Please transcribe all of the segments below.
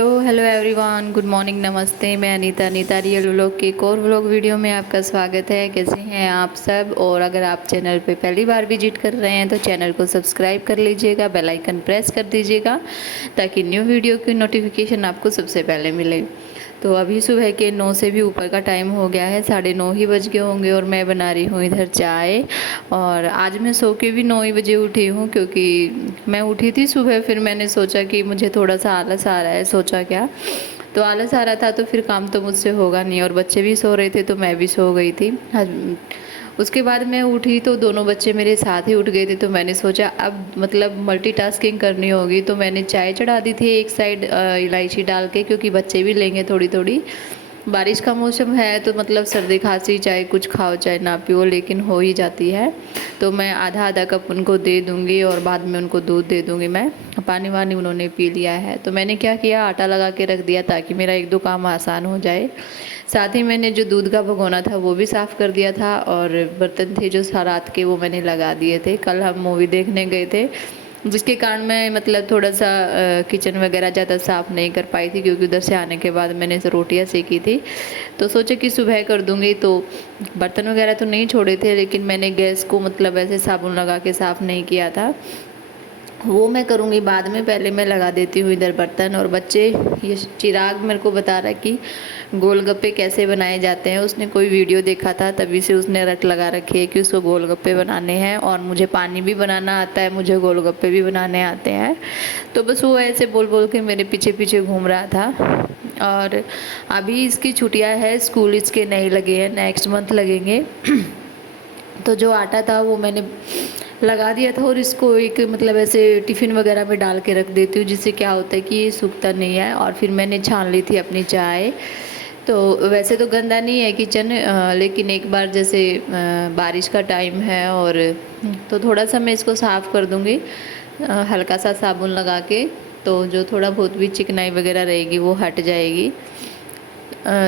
Hello everyone, good morning, नमस्ते। मैं Anita real vlog के एक और व्लॉग वीडियो में आपका स्वागत है। कैसे हैं आप सब? और अगर आप चैनल पे पहली बार विजिट कर रहे हैं तो चैनल को सब्सक्राइब कर लीजिएगा, बेल आइकन प्रेस कर दीजिएगा ताकि न्यू वीडियो की नोटिफिकेशन आपको सबसे पहले मिले। तो अभी सुबह के 9 से भी ऊपर का टाइम हो गया है, 9:30 ही बज गए होंगे और मैं बना रही हूँ इधर चाय। और आज मैं सो के भी 9 ही बजे उठी हूँ क्योंकि मैं उठी थी सुबह, फिर मैंने सोचा कि मुझे थोड़ा सा आलस आ रहा है। सोचा क्या, तो आलस आ रहा था तो फिर काम तो मुझसे होगा नहीं, और बच्चे भी सो रहे थे तो मैं भी सो गई थी। उसके बाद मैं उठी तो दोनों बच्चे मेरे साथ ही उठ गए थे, तो मैंने सोचा अब मतलब मल्टीटास्किंग करनी होगी। तो मैंने चाय चढ़ा दी थी एक साइड इलायची डाल के, क्योंकि बच्चे भी लेंगे थोड़ी थोड़ी। बारिश का मौसम है तो मतलब सर्दी खांसी चाहे कुछ खाओ चाहे ना पियो, लेकिन हो ही जाती है। तो मैं आधा आधा कप उनको दे दूँगी और बाद में उनको दूध दे दूँगी। मैं पानी वानी उन्होंने पी लिया है। तो मैंने क्या किया, आटा लगा के रख दिया ताकि मेरा एक दो काम आसान हो जाए। साथ ही मैंने जो दूध का भगोना था वो भी साफ़ कर दिया था, और बर्तन थे जो रात के वो मैंने लगा दिए थे। कल हम मूवी देखने गए थे जिसके कारण मैं मतलब थोड़ा सा किचन वगैरह ज़्यादा साफ़ नहीं कर पाई थी, क्योंकि उधर से आने के बाद मैंने रोटियां सेकी थी। तो सोचे कि सुबह कर दूंगी। तो बर्तन वगैरह तो नहीं छोड़े थे, लेकिन मैंने गैस को मतलब ऐसे साबुन लगा के साफ़ नहीं किया था। वो मैं करूँगी बाद में, पहले मैं लगा देती हूँ इधर बर्तन। और बच्चे, ये चिराग मेरे को बता रहा है कि गोलगप्पे कैसे बनाए जाते हैं। उसने कोई वीडियो देखा था तभी से उसने रट लगा रखी है कि उसको गोलगप्पे बनाने हैं। और मुझे पानी भी बनाना आता है, मुझे गोलगप्पे भी बनाने आते हैं। तो बस वो ऐसे बोल बोल के मेरे पीछे पीछे घूम रहा था। और अभी इसकी छुट्टियाँ है, स्कूल इसके नहीं लगे हैं, नेक्स्ट मंथ लगेंगे। तो जो आटा था वो मैंने लगा दिया था, और इसको एक मतलब ऐसे टिफ़िन वगैरह में डाल के रख देती हूँ, जिससे क्या होता है कि ये सूखता नहीं है। और फिर मैंने छान ली थी अपनी चाय। तो वैसे तो गंदा नहीं है किचन, लेकिन एक बार जैसे बारिश का टाइम है और तो थोड़ा सा मैं इसको साफ़ कर दूँगी हल्का सा साबुन लगा के। तो जो थोड़ा बहुत भी चिकनाई वगैरह रहेगी वो हट जाएगी।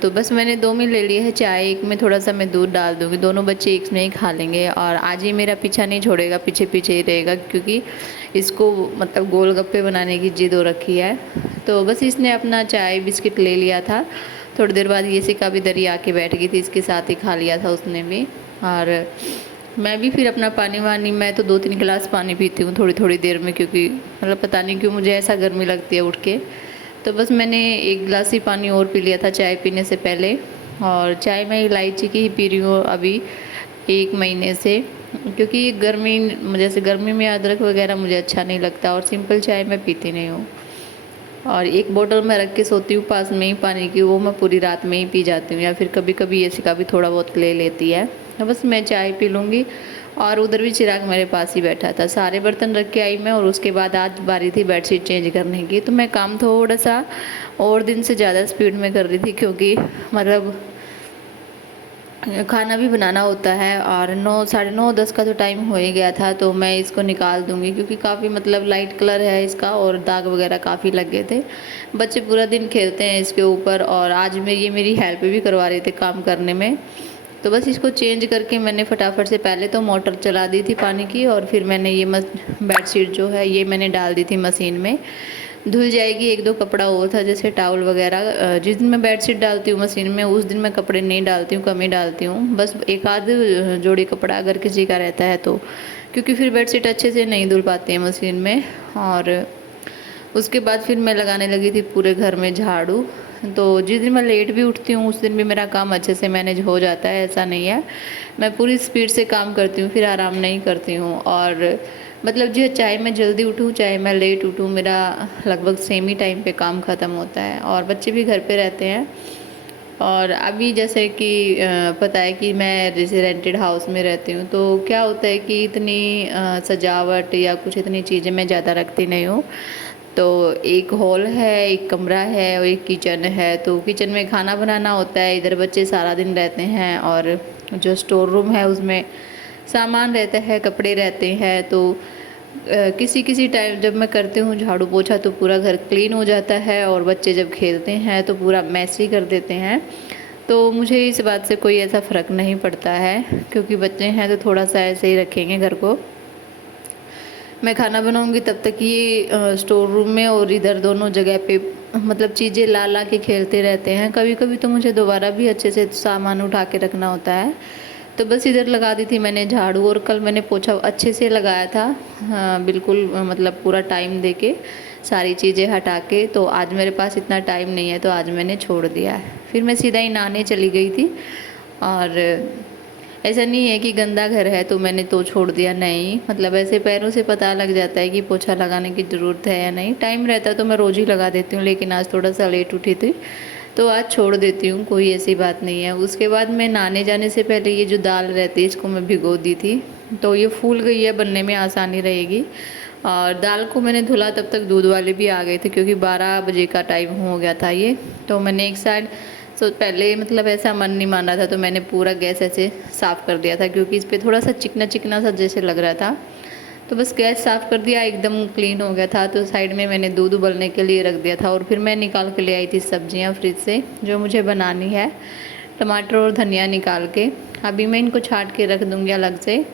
तो बस मैंने 2 में ले ली है चाय, एक में थोड़ा सा मैं दूध डाल दूँगी। दोनों बच्चे एक में ही खा लेंगे। और आज ये मेरा पीछा नहीं छोड़ेगा, पीछे पीछे ही रहेगा, क्योंकि इसको मतलब गोलगप्पे बनाने की जिद हो रखी है। तो बस इसने अपना चाय बिस्किट ले लिया था। थोड़ी देर बाद ये सिक्का भी दरी आके बैठ गई थी, इसके साथ ही खा लिया था उसने भी। और मैं भी फिर अपना पानी वानी, मैं तो 2-3 गिलास पानी पीती हूँ थोड़ी थोड़ी देर में, क्योंकि मतलब पता नहीं क्यों मुझे ऐसा गर्मी लगती है उठ के। तो बस मैंने 1 गिलास ही पानी और पी लिया था चाय पीने से पहले। और चाय मैं इलायची की ही पी रही हूँ अभी 1 महीने से, क्योंकि गर्मी, जैसे गर्मी में अदरक वगैरह मुझे अच्छा नहीं लगता, और सिंपल चाय मैं पीती नहीं हूँ। और एक बोतल में रख के सोती हूँ पास में ही पानी की, वो मैं पूरी रात में ही पी जाती हूँ, या फिर कभी कभी एसी का भी थोड़ा बहुत ले लेती है। तो बस मैं चाय पी लूँगी। और उधर भी चिराग मेरे पास ही बैठा था। सारे बर्तन रख के आई मैं, और उसके बाद आज बारी थी बेडशीट चेंज करने की। तो मैं काम थोड़ा सा और दिन से ज़्यादा स्पीड में कर रही थी, क्योंकि मतलब खाना भी बनाना होता है। और 9, 9:30, 10 का तो टाइम हो ही गया था। तो मैं इसको निकाल दूंगी, क्योंकि काफ़ी मतलब लाइट कलर है इसका, और दाग वगैरह काफ़ी लग गए थे। बच्चे पूरा दिन खेलते हैं इसके ऊपर, और आज ये मेरी हेल्प भी करवा रहे थे काम करने में। तो बस इसको चेंज करके मैंने फटाफट से पहले तो मोटर चला दी थी पानी की, और फिर मैंने ये बेडशीट जो है ये मैंने डाल दी थी मशीन में। धुल जाएगी। 1-2 कपड़ा और था जैसे टावल वगैरह। जिस दिन मैं बेडशीट डालती हूँ मशीन में, उस दिन मैं कपड़े नहीं डालती हूँ, कम ही डालती हूँ। बस एक आध जोड़ी कपड़ा अगर किसी का रहता है तो, क्योंकि फिर बेडशीट अच्छे से नहीं धुल पाती है मशीन में। और उसके बाद फिर मैं लगाने लगी थी पूरे घर में झाड़ू। तो जिस दिन मैं लेट भी उठती हूँ उस दिन भी मेरा काम अच्छे से मैनेज हो जाता है, ऐसा नहीं है। मैं पूरी स्पीड से काम करती हूँ, फिर आराम नहीं करती हूँ। और मतलब जो चाहे मैं जल्दी उठूँ चाहे मैं लेट उठूँ, मेरा लगभग सेम ही टाइम पे काम ख़त्म होता है। और बच्चे भी घर पे रहते हैं। और अभी जैसे कि पता है कि मैं जैसे रेंटेड हाउस में रहती हूँ, तो क्या होता है कि इतनी सजावट या कुछ इतनी चीज़ें मैं ज़्यादा रखती नहीं हूँ। तो एक हॉल है, एक कमरा है और एक किचन है। तो किचन में खाना बनाना होता है, इधर बच्चे सारा दिन रहते हैं। और जो स्टोर रूम है उसमें सामान रहता है, कपड़े रहते हैं। तो किसी किसी टाइम जब मैं करती हूँ झाड़ू पोछा तो पूरा घर क्लीन हो जाता है, और बच्चे जब खेलते हैं तो पूरा मैसी कर देते हैं। तो मुझे इस बात से कोई ऐसा फ़र्क नहीं पड़ता है, क्योंकि बच्चे हैं तो थोड़ा सा ऐसे ही रखेंगे घर को। मैं खाना बनाऊंगी तब तक ये स्टोर रूम में और इधर दोनों जगह पे मतलब चीज़ें ला ला के खेलते रहते हैं। कभी कभी तो मुझे दोबारा भी अच्छे से सामान उठा के रखना होता है। तो बस इधर लगा दी थी मैंने झाड़ू, और कल मैंने पोछा अच्छे से लगाया था। हाँ, बिल्कुल मतलब पूरा टाइम दे के सारी चीज़ें हटा के। तो आज मेरे पास इतना टाइम नहीं है, तो आज मैंने छोड़ दिया है। फिर मैं सीधा ही नहाने चली गई थी। और ऐसा नहीं है कि गंदा घर है तो मैंने तो छोड़ दिया, नहीं, मतलब ऐसे पैरों से पता लग जाता है कि पोछा लगाने की ज़रूरत है या नहीं। टाइम रहता है तो मैं रोज़ ही लगा देती हूँ, लेकिन आज थोड़ा सा लेट उठी थी तो आज छोड़ देती हूँ, कोई ऐसी बात नहीं है। उसके बाद मैं नहाने जाने से पहले ये जो दाल रहती है इसको मैं भिगो दी थी, तो ये फूल गई है, बनने में आसानी रहेगी। और दाल को मैंने धुला, तब तक दूध वाले भी आ गए थे क्योंकि 12 बजे का टाइम हो गया था ये। तो मैंने एक साइड पहले मतलब ऐसा मन नहीं मान रहा था, तो मैंने पूरा गैस ऐसे साफ़ कर दिया था क्योंकि इस पर थोड़ा सा चिकना चिकना सा जैसे लग रहा था। तो बस गैस साफ़ कर दिया, एकदम क्लीन हो गया था। तो साइड में मैंने दूध उबलने के लिए रख दिया था, और फिर मैं निकाल के ले आई थी सब्जियां फ्रिज से जो मुझे बनानी है, टमाटर और धनिया निकाल के। अभी मैं इनको छाट के रख दूँगी अलग से।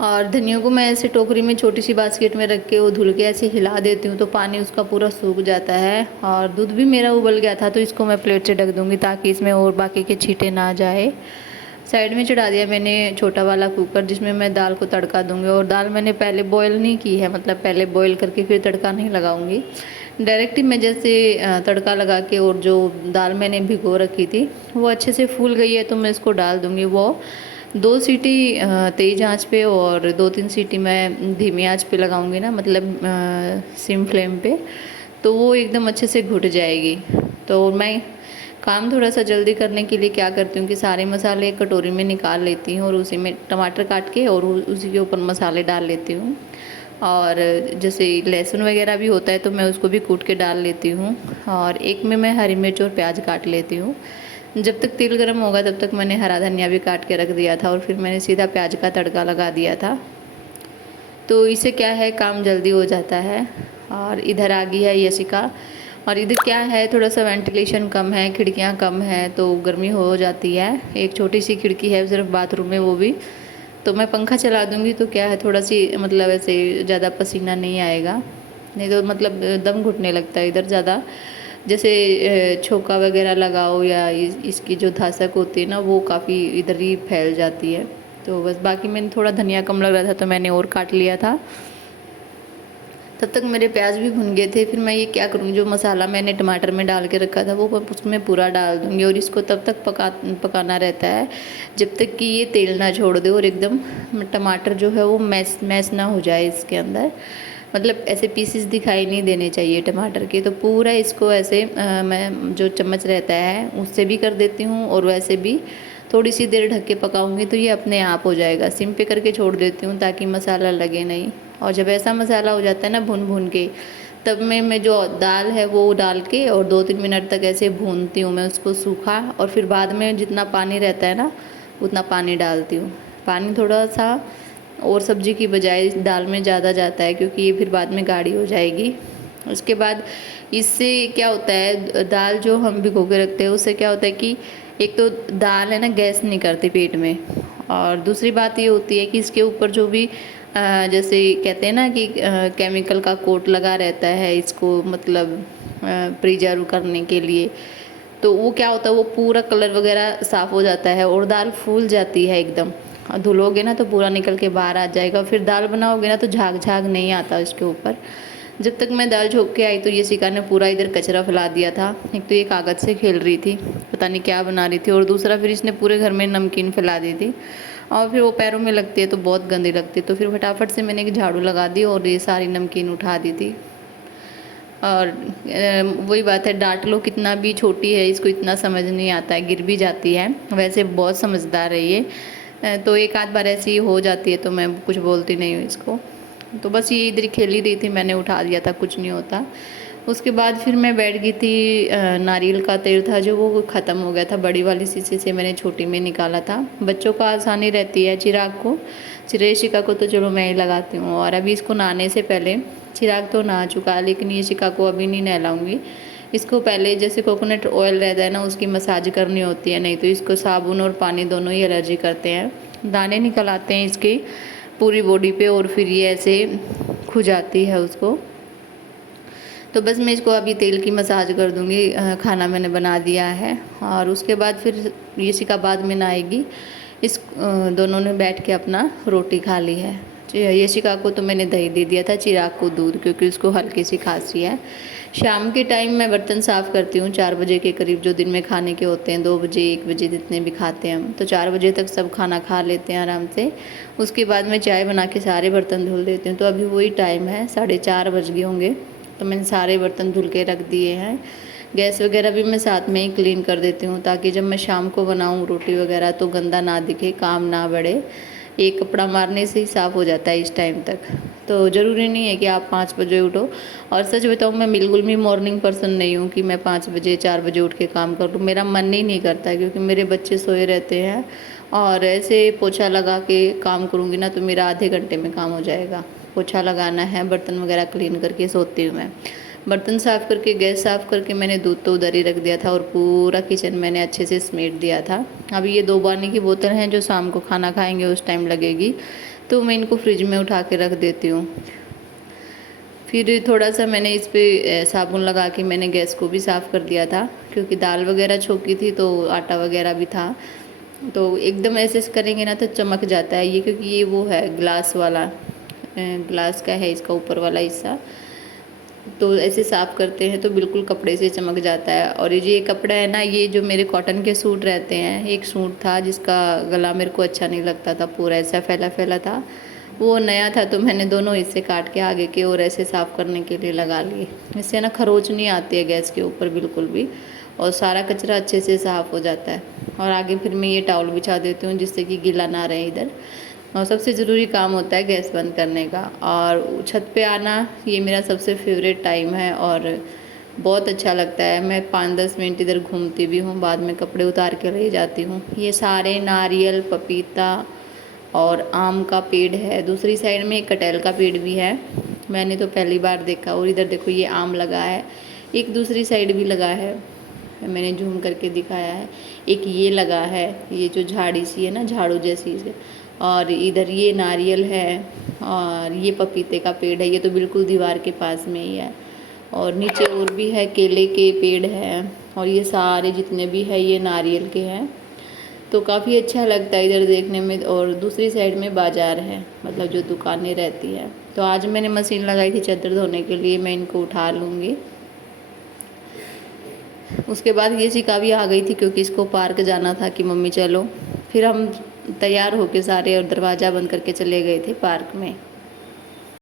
और धनिया को मैं ऐसे टोकरी में छोटी सी बास्केट में रख के वो धुल के ऐसे हिला देती हूँ, तो पानी उसका पूरा सूख जाता है। और दूध भी मेरा उबल गया था, तो इसको मैं प्लेट से ढक दूँगी ताकि इसमें और बाकी के छींटे ना जाए। साइड में चढ़ा दिया मैंने छोटा वाला कुकर, जिसमें मैं दाल को तड़का दूँगी। और दाल मैंने पहले बॉयल नहीं की है, मतलब पहले बॉयल करके फिर तड़का नहीं लगाऊंगी। डायरेक्ट ही मैं जैसे तड़का लगा के, और जो दाल मैंने भिगो रखी थी वो अच्छे से फूल गई है तो मैं इसको डाल दूँगी। वो 2 सीटी तेज़ आंच पे और 2-3 सीटी मैं धीमी आंच पे लगाऊंगी ना, मतलब सिम फ्लेम पे, तो वो एकदम अच्छे से घुट जाएगी। तो मैं काम थोड़ा सा जल्दी करने के लिए क्या करती हूँ कि सारे मसाले एक कटोरी में निकाल लेती हूँ, और उसी में टमाटर काट के और उसी के ऊपर मसाले डाल लेती हूँ। और जैसे लहसुन वगैरह भी होता है तो मैं उसको भी कूट के डाल लेती हूँ। और एक में मैं हरी मिर्च और प्याज काट लेती हूँ। जब तक तेल गर्म होगा तब तक मैंने हरा धनिया भी काट के रख दिया था, और फिर मैंने सीधा प्याज का तड़का लगा दिया था। तो इससे क्या है, काम जल्दी हो जाता है। और इधर आ गई है यशिका। और इधर क्या है, थोड़ा सा वेंटिलेशन कम है, खिड़कियां कम है तो गर्मी हो जाती है। एक छोटी सी खिड़की है सिर्फ बाथरूम में, वो भी तो मैं पंखा चला दूंगी तो क्या है, थोड़ा सी मतलब ऐसे ज़्यादा पसीना नहीं आएगा, नहीं तो मतलब दम घुटने लगता है इधर ज़्यादा। जैसे छोका वगैरह लगाओ या इसकी जो धासक होती है ना, वो काफ़ी इधर ही फैल जाती है। तो बस बाकी मैंने थोड़ा धनिया कम लग रहा था तो मैंने और काट लिया था। तब तक मेरे प्याज भी भुन गए थे। फिर मैं ये क्या करूँगी, जो मसाला मैंने टमाटर में डाल के रखा था वो उसमें पूरा डाल दूँगी, और इसको तब तक पकाना रहता है जब तक कि ये तेल ना छोड़ दे और एकदम टमाटर जो है वो मैश ना हो जाए इसके अंदर। मतलब ऐसे पीसेस दिखाई नहीं देने चाहिए टमाटर के। तो पूरा इसको ऐसे मैं जो चम्मच रहता है उससे भी कर देती हूँ, और वैसे भी थोड़ी सी देर ढक के पकाऊंगी तो ये अपने आप हो जाएगा। सिम पे करके छोड़ देती हूँ ताकि मसाला लगे नहीं। और जब ऐसा मसाला हो जाता है ना भून भून के, तब मैं जो दाल है वो डाल के और 2-3 मिनट तक ऐसे भूनती हूँ मैं उसको सूखा। और फिर बाद में जितना पानी रहता है ना उतना पानी डालती हूँ। पानी थोड़ा सा और सब्जी की बजाय दाल में ज़्यादा जाता है क्योंकि ये फिर बाद में गाढ़ी हो जाएगी। उसके बाद इससे क्या होता है, दाल जो हम भिगो के रखते हैं उससे क्या होता है कि एक तो दाल है ना गैस नहीं करती पेट में, और दूसरी बात ये होती है कि इसके ऊपर जो भी जैसे कहते हैं ना कि केमिकल का कोट लगा रहता है इसको मतलब प्रिजर्व करने के लिए, तो वो क्या होता है वो पूरा कलर वगैरह साफ़ हो जाता है और दाल फूल जाती है एकदम। धुलोगे ना तो पूरा निकल के बाहर आ जाएगा, फिर दाल बनाओगे ना तो झाग झाग नहीं आता इसके ऊपर। जब तक मैं दाल झोंक के आई तो ये शिका ने पूरा इधर कचरा फैला दिया था। एक तो ये कागज़ से खेल रही थी, पता नहीं क्या बना रही थी, और दूसरा फिर इसने पूरे घर में नमकीन फैला दी थी, और फिर वो पैरों में लगती है तो बहुत गंदी लगती है। तो फिर फटाफट से मैंने एक झाड़ू लगा दी और ये सारी नमकीन उठा दी थी। और वही बात है, डांट लो कितना भी, छोटी है इसको इतना समझ नहीं आता है, गिर भी जाती है, वैसे बहुत समझदार है ये। तो एक आध बार ऐसी हो जाती है तो मैं कुछ बोलती नहीं हूँ इसको। तो बस ये इधर खेल ही रही थी, मैंने उठा दिया था, कुछ नहीं होता। उसके बाद फिर मैं बैठ गई थी, नारियल का तेल था जो वो ख़त्म हो गया था, बड़ी वाली शीशी से मैंने छोटी में निकाला था। बच्चों को आसानी रहती है, चिराग को, शिका को तो चलो मैं ही लगाती हूँ। और अभी इसको नहाने से पहले, चिराग तो नहा चुका लेकिन ये शिका को अभी नहीं नहलाऊँगी। इसको पहले जैसे कोकोनट ऑयल रहता है ना उसकी मसाज करनी होती है, नहीं तो इसको साबुन और पानी दोनों ही एलर्जी करते हैं। दाने निकल आते हैं इसकी पूरी बॉडी पे और फिर ये ऐसे खुजाती है उसको। तो बस मैं इसको अभी तेल की मसाज कर दूँगी। खाना मैंने बना दिया है और उसके बाद फिर यशिका बाद में नहाएगी। दोनों ने बैठ के अपना रोटी खा ली है। यशिका को तो मैंने दही दे दिया था, चिराग को दूध, क्योंकि उसको हल्की सी खांसी है। शाम के टाइम मैं बर्तन साफ़ करती हूँ 4 बजे के करीब, जो दिन में खाने के होते हैं, 2 बजे 1 बजे जितने भी खाते हैं हम, तो 4 बजे तक सब खाना खा लेते हैं आराम से। उसके बाद मैं चाय बना के सारे बर्तन धुल देती हूँ। तो अभी वही टाइम है, 4:30 बज गए होंगे, तो मैंने सारे बर्तन धुल के रख दिए हैं। गैस वगैरह भी मैं साथ में ही क्लीन कर देती हूँ, ताकि जब मैं शाम को बनाऊँ रोटी वगैरह तो गंदा ना दिखे, काम ना बढ़े। एक कपड़ा मारने से ही साफ़ हो जाता है इस टाइम तक। तो ज़रूरी नहीं है कि आप 5 बजे उठो। और सच बताऊँ, मैं बिल्कुल भी मॉर्निंग पर्सन नहीं हूँ कि मैं 5 बजे 4 बजे उठ के काम कर लूँ। मेरा मन ही नहीं करता है, क्योंकि मेरे बच्चे सोए रहते हैं और ऐसे पोछा लगा के काम करूँगी ना तो मेरा आधे घंटे में काम हो जाएगा। पोछा लगाना है, बर्तन वगैरह क्लीन करके सोती हूँ मैं। बर्तन साफ़ करके, गैस साफ़ करके मैंने दूध तो उधर ही रख दिया था और पूरा किचन मैंने अच्छे से समेट दिया था। अब ये 2 पानी की बोतल हैं जो शाम को खाना खाएंगे उस टाइम लगेगी, तो मैं इनको फ्रिज में उठा के रख देती हूँ। फिर थोड़ा सा मैंने इस पे साबुन लगा के मैंने गैस को भी साफ़ कर दिया था, क्योंकि दाल वगैरह छोकी थी तो आटा वगैरह भी था। तो एकदम ऐसे करेंगे ना तो चमक जाता है ये, क्योंकि ये वो है ग्लास वाला, ग्लास का है इसका ऊपर वाला हिस्सा। तो ऐसे साफ़ करते हैं तो बिल्कुल कपड़े से चमक जाता है। और ये कपड़ा है ना, ये जो मेरे कॉटन के सूट रहते हैं, एक सूट था जिसका गला मेरे को अच्छा नहीं लगता था, पूरा ऐसा फैला फैला था, वो नया था, तो मैंने दोनों हिस्से काट के आगे के और ऐसे साफ़ करने के लिए लगा लिए। इससे ना खरोच नहीं आती है गैस के ऊपर बिल्कुल भी, और सारा कचरा अच्छे से साफ़ हो जाता है। और आगे फिर मैं ये टॉवल बिछा देती हूँ जिससे कि गीला ना रहे इधर। और सबसे ज़रूरी काम होता है गैस बंद करने का। और छत पे आना ये मेरा सबसे फेवरेट टाइम है और बहुत अच्छा लगता है। मैं 5-10 मिनट इधर घूमती भी हूँ, बाद में कपड़े उतार के ले जाती हूँ। ये सारे नारियल, पपीता और आम का पेड़ है। दूसरी साइड में एक कटहल का पेड़ भी है, मैंने तो पहली बार देखा। और इधर देखो ये आम लगा है, एक दूसरी साइड भी लगा है, मैंने जूम करके दिखाया है। एक ये लगा है, ये जो झाड़ी सी है ना, झाड़ू जैसी से। और इधर ये नारियल है और ये पपीते का पेड़ है, ये तो बिल्कुल दीवार के पास में ही है। और नीचे और भी है, केले के पेड़ है, और ये सारे जितने भी है ये नारियल के हैं। तो काफ़ी अच्छा लगता है इधर देखने में। और दूसरी साइड में बाज़ार है, मतलब जो दुकानें रहती है। तो आज मैंने मशीन लगाई थी चादर धोने के लिए, मैं इनको उठा लूँगी। उसके बाद ये शिका भी आ गई थी, क्योंकि इसको पार्क जाना था कि मम्मी चलो। फिर हम तैयार होके सारे और दरवाज़ा बंद करके चले गए थे पार्क में।